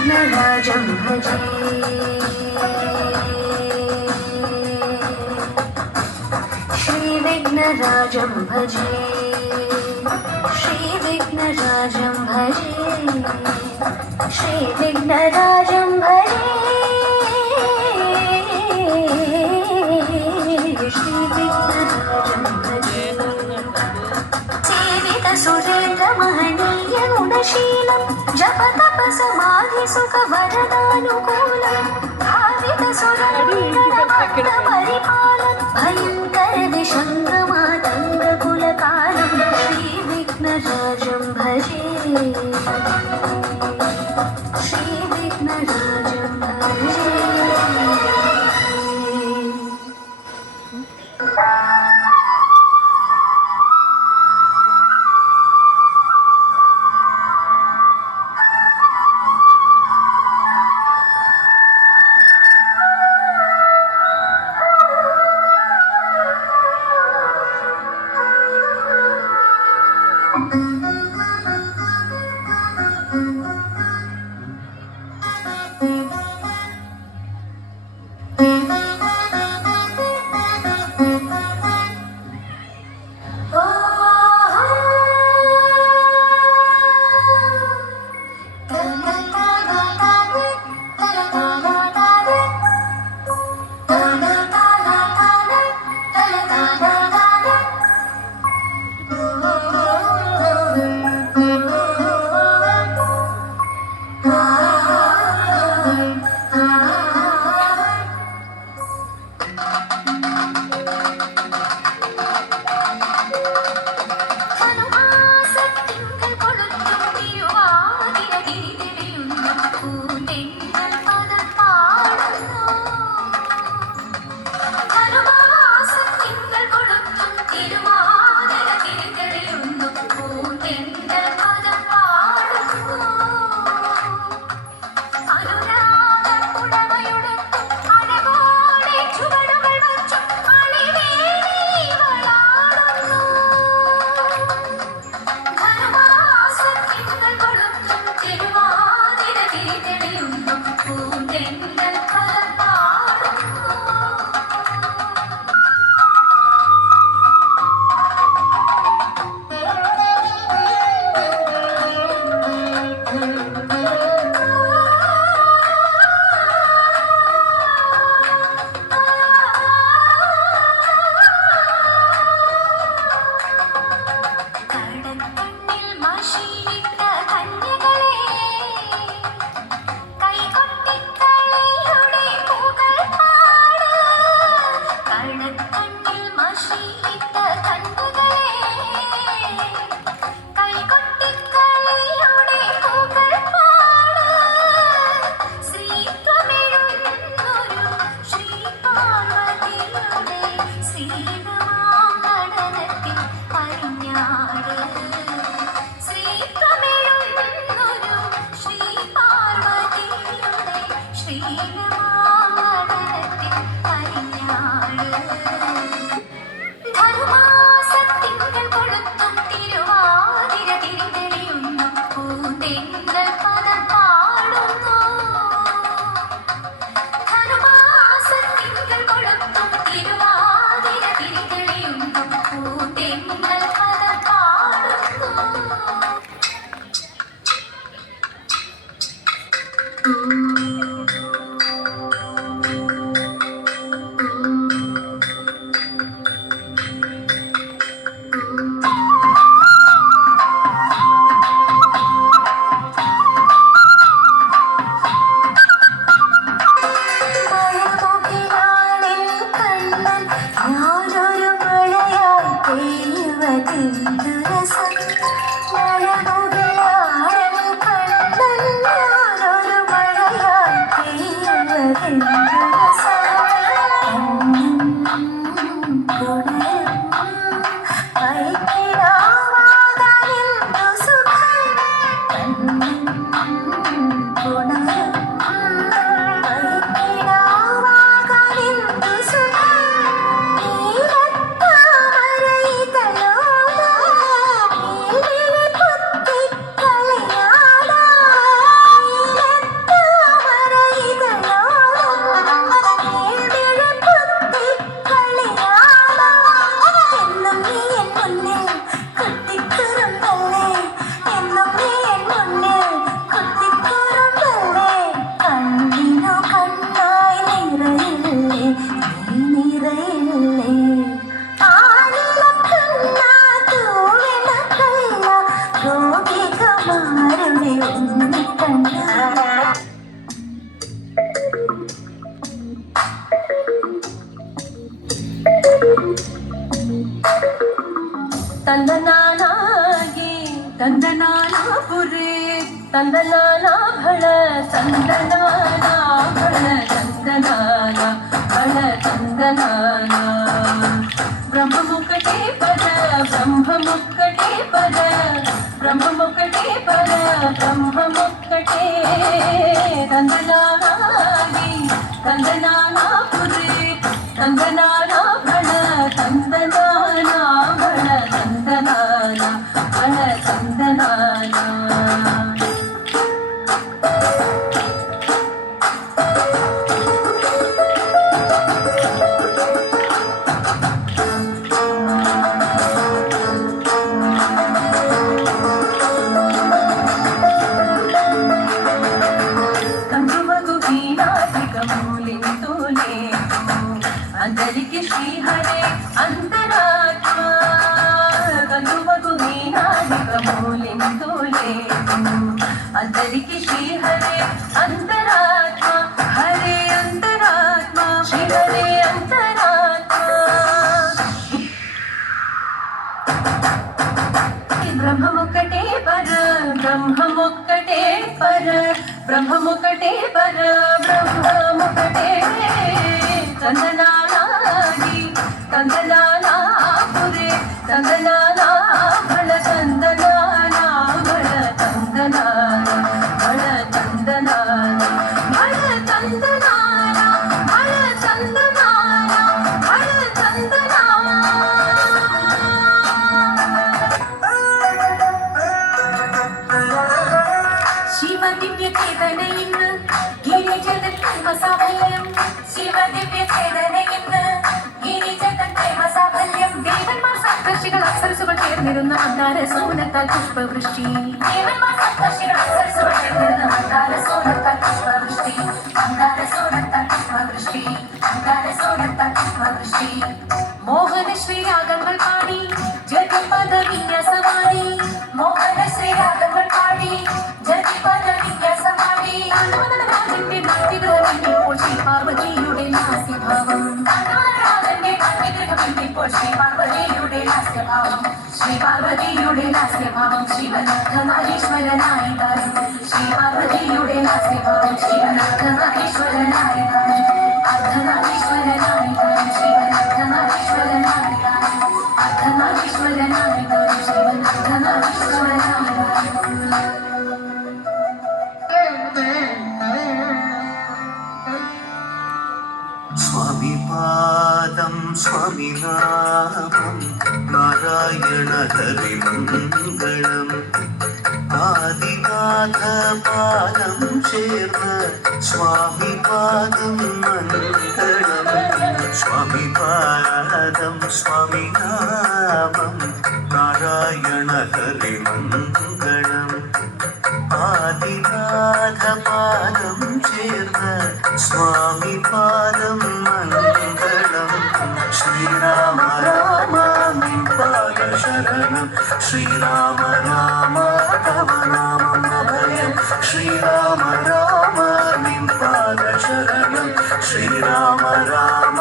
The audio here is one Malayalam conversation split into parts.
श्रीविघ्नराजं भजे श्रीविघ्नराजं भजे श्रीविघ्नराजं भजे श्रीविघ्नराजं भजे श्रीविघ्नराजं भजे सेवित सुरेन्द्र महनीय गुणशीलं जप तप समाधि सुख वरदानुकूलं भावित सुरगण भक्त परिपालं भयंकर विषंग मातंग कुलकालं श्रीविघ्नराजं भजे श्रीविघ्नराजं भजे ತಂದನಾನ ಭಳ ತಂದನಾನ ಭಳ ತಂದನಾನ ಭಳ ತಂದನಾನ ಬ್ರಹ್ಮಮುಕಟೇ ಪದ ಬ್ರಹ್ಮಮುಕಟೇ ಪದ ಬ್ರಹ್ಮಮುಕಟೇ ಪದ ಬ್ರಹ್ಮಮುಕಟೇ ತಂದನಾನಾಗಿ ತಂದನಾನ ಪುರಿ ತಂದನಾನ ಭಳ ತಂದನಾನ ಭಳ ತಂದನಾನ ಭಳ ತಂದನಾನ అందరికి శ్రీహరే అంతరాత్మ గంగువగు మీనాదిక మూలిందులేను అందరికి శ్రీహరే అంతరాత్మ హరే అంతరాత్మ శ్రీహరే అంతరాత్మ బ్రహ్మముక్కటే పర బ్రహ్మముక్కటే పర బ్రహ్మముక్కటే పర బ్రహ్మముక్కటే ತಂದನಾನಾಗಿ ತಂದನಾನಾ ಪುರೆ ತಂದನಾನಾ ಭಳ ತಂದನಾನಾ ಭಳ ತಂದನಾನ ಭಳ ತಂದನಾನ ಭಳ ತಂದನಾನ ಭಳ ತಂದನಾನ ಭಳ ತಂದನಾನ ಶಿವ ದಿವ್ಯ ಚೇತನೆಯಿಂದ ಗಿರಿಜದ ಕಲ್ಮ ಸಾಫಲ್ಯಂ ಶಿವ ದಿವ್ಯ ചേതനയിന്ന് ഗിരിജതൻ പ്രേമ സാഫല്യം ദേവന്മാർ സപ്തർഷികൾ അപ്സരസുകൾ ചേർന്നിരുന്ന മന്ദാര സോനത്താൽ പുഷ്പവൃഷ്ടി ദേവന്മാർ സപ്തർഷികൾ അപ്സരസുകൾ ചേർന്നിരുന്ന മന്ദാര സോനത്താൽ പുഷ്പവൃഷ്ടി മന്ദാര സോനത്താൽ പുഷ്പവൃഷ്ടി മന്ദാര സോനത്താൽ പുഷ്പവൃഷ്ടി മോഹന ശ്രീരാഗങ്ങൾ പാടി ജതിപദ വിന്യാസമാടി മോഹന ശ്രീരാഗങ്ങൾ പാടി ജതിപദ വിന്യാസമാടി രാജന്റെ നാട്യഗ്രഹമെന്നിപ്പോൾ ശ്രീ പാർവതിയുടെ ലാസ്യഭാവം ഇപ്പോൾ ശ്രീ പാർവതിയുടെ ലാസ്യഭാവം ശ്രീ പാർവതിയുടെ ലാസ്യഭാവം ശിവനാഥനാരീശ്വരനായി താരം ശ്രീ പാർവതിയുടെ ലാസ്യഭാവം ശിവനാഥനാരീശ്വരനായി താരം അർദ്ധനാരീശ്വരനായി താരം ശിവനാഥനാരീശ്വരനായി താരം അർദ്ധനാരീശ്വരനായി താരം ശിവനാഥനാരീശ്വരനായി താരം स्वामी पादं स्वामी नामं नारायण हरिमङ्गलम् आदिनाथ पादं चेर्न स्वामी पादं मङ्गलम् स्वामी पादं स्वामी नामं नारायण हरिमङ्गलम् आदिनाथ पादं चेर्न स्वामी पादं मङ्गलम् श्रीराम राम निं पाद शरणं श्रीराम राम तव नामम् अभयम् श्रीराम राम निं पाद शरणं श्रीराम राम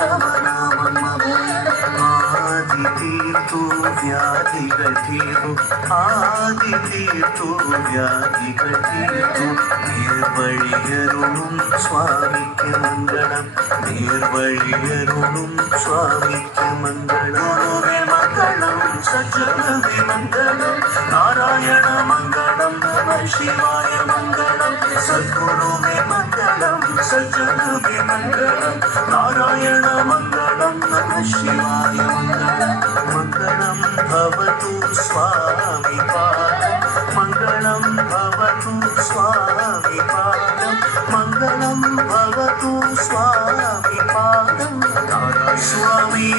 तव नामम् अभयम् आदितीर्थो व्याधिगतीर्तो आदितीर्थो व्याधिगतीर्तो निर्वழிयरुणुं स्वामिक्य मङ्गलम् निर्वழிयरुणुं स्वामिक्य मङ्गलम् मङ्गलं सज्जनमे मङ्गलं नारायण मङ्गलं नमः शिवाय मङ्गलं सद्गुरुवे मङ्गलं सज्जनमे मङ्गलं नारायण मङ्गलं नमः शिवाय मङ्गलं मङ्गलं भवतु स्वामी पादं मङ्गलं भवतु स्वामी पादं मङ्गलं भवतु स्वामी पादं नारायण स्वामी